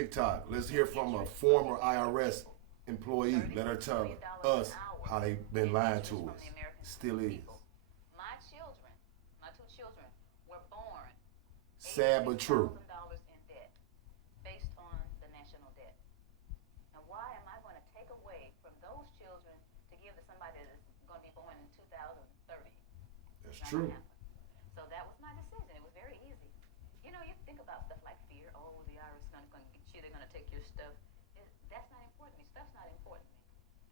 TikTok. Let's hear from a former IRS employee. Let her tell us how they've been lying to us. Still is. My children, my two children, were born Sad but true. $86,000 in debt based on the national debt. And why am I going to take away from those children to give to somebody that's going to be born in 2030? That's true. So that was my decision. It was very easy. You know, you think about stuff like fear. Oh, the IRS is going to get you. They're going to take your stuff. That's not important to me. Stuff's not important to me.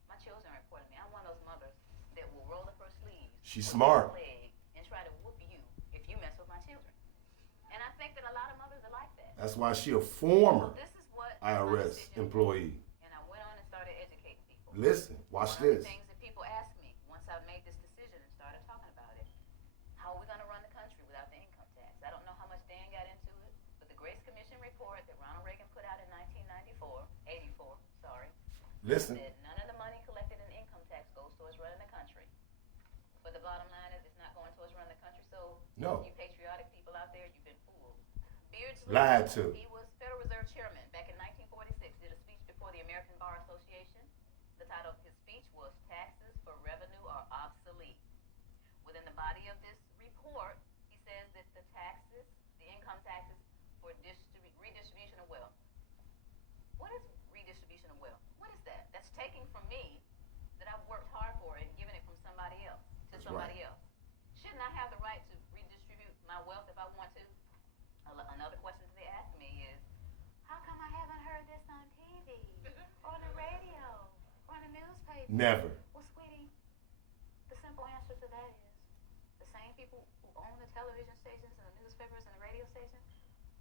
My children are important to me. I'm one of those mothers that will roll up her sleeves. She's smart. And try to whoop you if you mess with my children. And I think that a lot of mothers are like that. That's why she a former So this is what IRS employee. And I went on and started educating people. Listen, watch One of this. the things that people ask me once I made this decision and started talking about it, how are we going to run the country without the income tax? I don't know how much Dan got into it, but the Grace Commission report that Ronald Reagan put out in 84, sorry, Listen. said none of the money collected in income tax goes towards running the country. But the bottom line is it's not going towards running the country, so No. you patriotic people out there, you've been fooled. Beardsley, Lied to. he was Federal Reserve Chairman back in 1946, did a speech before the American Bar Association. The title of his speech was Taxes for Revenue Are Obsolete. Within the body of this report, he says that the taxes, the income taxes for redistribution of wealth. What is redistribution of wealth? What is that? That's taking from me that I've worked hard for and giving it from somebody else to That's somebody right. else. Shouldn't I have the right to redistribute my wealth if I want to? Another question that they ask me is, how come I haven't heard this on TV, or on the radio, or in the newspaper? Never. Well, sweetie, the simple answer to that is the same people who own the television stations and the newspapers and the radio stations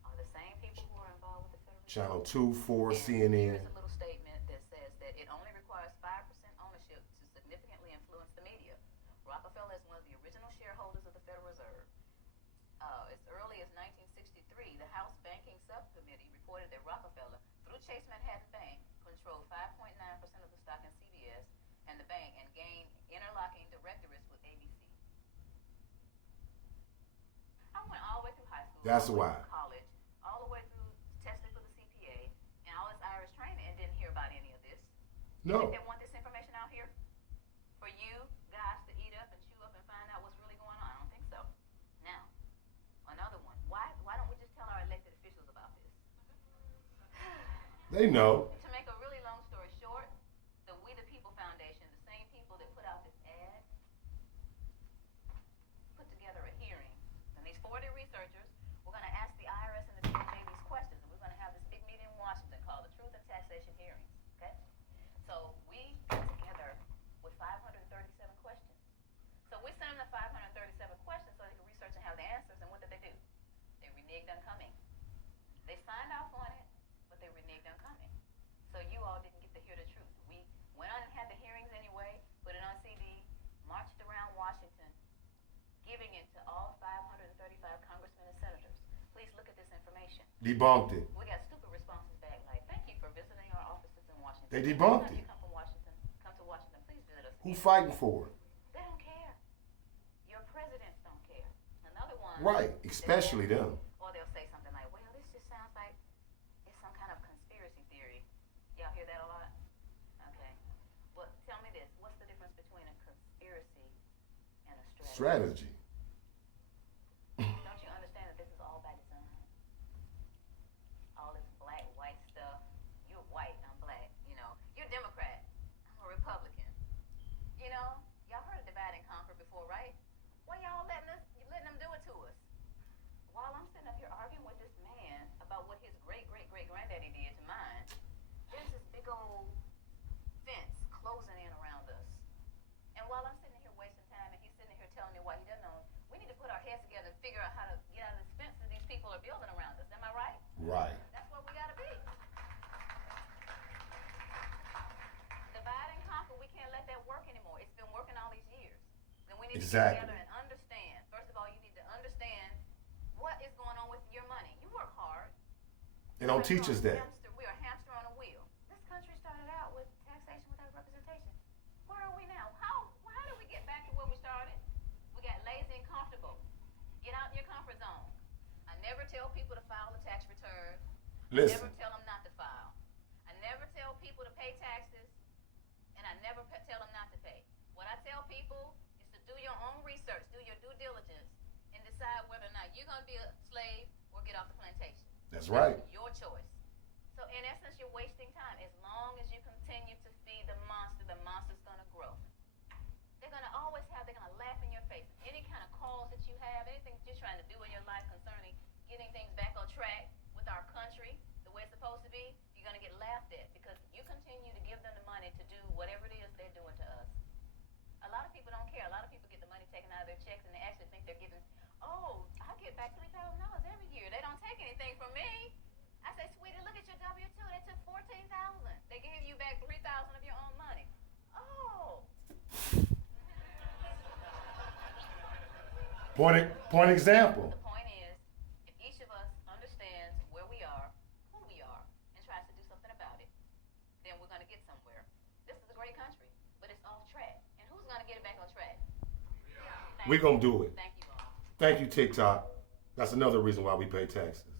are the same people who are involved with the Federal Reserve. Channel 2, 4, And CNN. here's a little statement that says that it only requires 5% ownership to significantly influence the media. Rockefeller is one of the original shareholders of the Federal Reserve. As early as 1963, the House Banking Subcommittee reported that Rockefeller, through Chase Manhattan Bank, controlled 5.9% of the stock in CBS and the bank and gained interlocking directorates with ABC. I went all the way through high school, That's all the way why. through college, all the way through testing for the CPA, and all this Irish training and didn't hear about any of this. You No. think they want this information out here for you guys to eat up and chew up and find out what's really going on? I don't think so. Now, another one. Why don't we just tell our elected officials about this? They know. To make a really long story short, the We the People Foundation, the same people that put out this ad, put together a hearing. And these 40 researchers, we're going to ask the IRS and the DOJ these questions. And we're going to have this big meeting in Washington called the Truth and Taxation Hearings. Okay? So we got together with 537 questions. So we sent them the 537 questions so they could research and have the answers. And what did they do? They reneged on coming. They signed off on it, but they reneged on coming. So you all didn't get to hear the truth. We went on and had the hearings anyway, put it on CD, marched around Washington, giving it to all 535 congressmen and senators. Please look at this information. Debunked it. We got stupid responses back like, thank you for visiting our offices in Washington. They debunked Anytime it. you come from Washington, come to Washington, please visit us. Who fighting for it? They don't care. Your presidents don't care. Another one. Right, especially them. Or they'll say something like, well, this just sounds like it's some kind of conspiracy theory. Y'all hear that a lot? Okay. Well, tell me this. What's the difference between a conspiracy and a strategy? Strategy. Don't you understand that this is all by design? All this black, white stuff. You're white, I'm black. You know, you're Democrat, I'm a Republican. You know, y'all heard of divide and conquer before, right? Why y'all letting them do it to us? While I'm sitting up here arguing with this man about what his great-great-great-granddaddy did to mine, there's this big old fence closing in around us. And while I'm sitting here wasting time and he's sitting here telling me why he doesn't know, we need to put our heads together and figure out how to get out of this fence that these people are building around us. Am I right? Right. That's where we gotta be. Divide and conquer, we can't let that work anymore. It's been working all these years. Then we need to Exactly. get together and understand. First of all, you need to understand what is going on with your money. You work hard. They don't teach us that. We are a hamster on a wheel. This country started out with taxation without representation. Where are we now? How did we get back to where we started? We got lazy and comfortable. Get out in your comfort zone. I never tell people to file a tax return. I Listen. never tell them not to file. tell them not to pay. What I tell people is to do your own research, do your due diligence, and decide whether or not you're going to be a slave or get off the plantation. That's right. Your choice. So in essence, you're wasting time. As long as you continue to feed the monster's going to grow. They're going to laugh in your face. Any kind of cause that you have, anything that you're trying to do in your life concerning getting things back on track with our country, the way it's supposed to be, you're going to get laughed at because you continue to give them the money to do whatever it is they're doing to us. A lot of people don't care. A lot of people get the money taken out of their checks and they actually think they're getting, oh, I get back $3,000 every year. They don't take anything from me. I say, sweetie, look at your W-2. They took $14,000. They gave you back $3,000 of your own money. Oh. Point example. The point is, if each of us understands where we are, who we are, and tries to do something about it, then we're going to get somewhere. This is a great country, but it's off track. And who's going to get it back on track? We're going to do it. Thank you all. Thank you, TikTok. That's another reason why we pay taxes.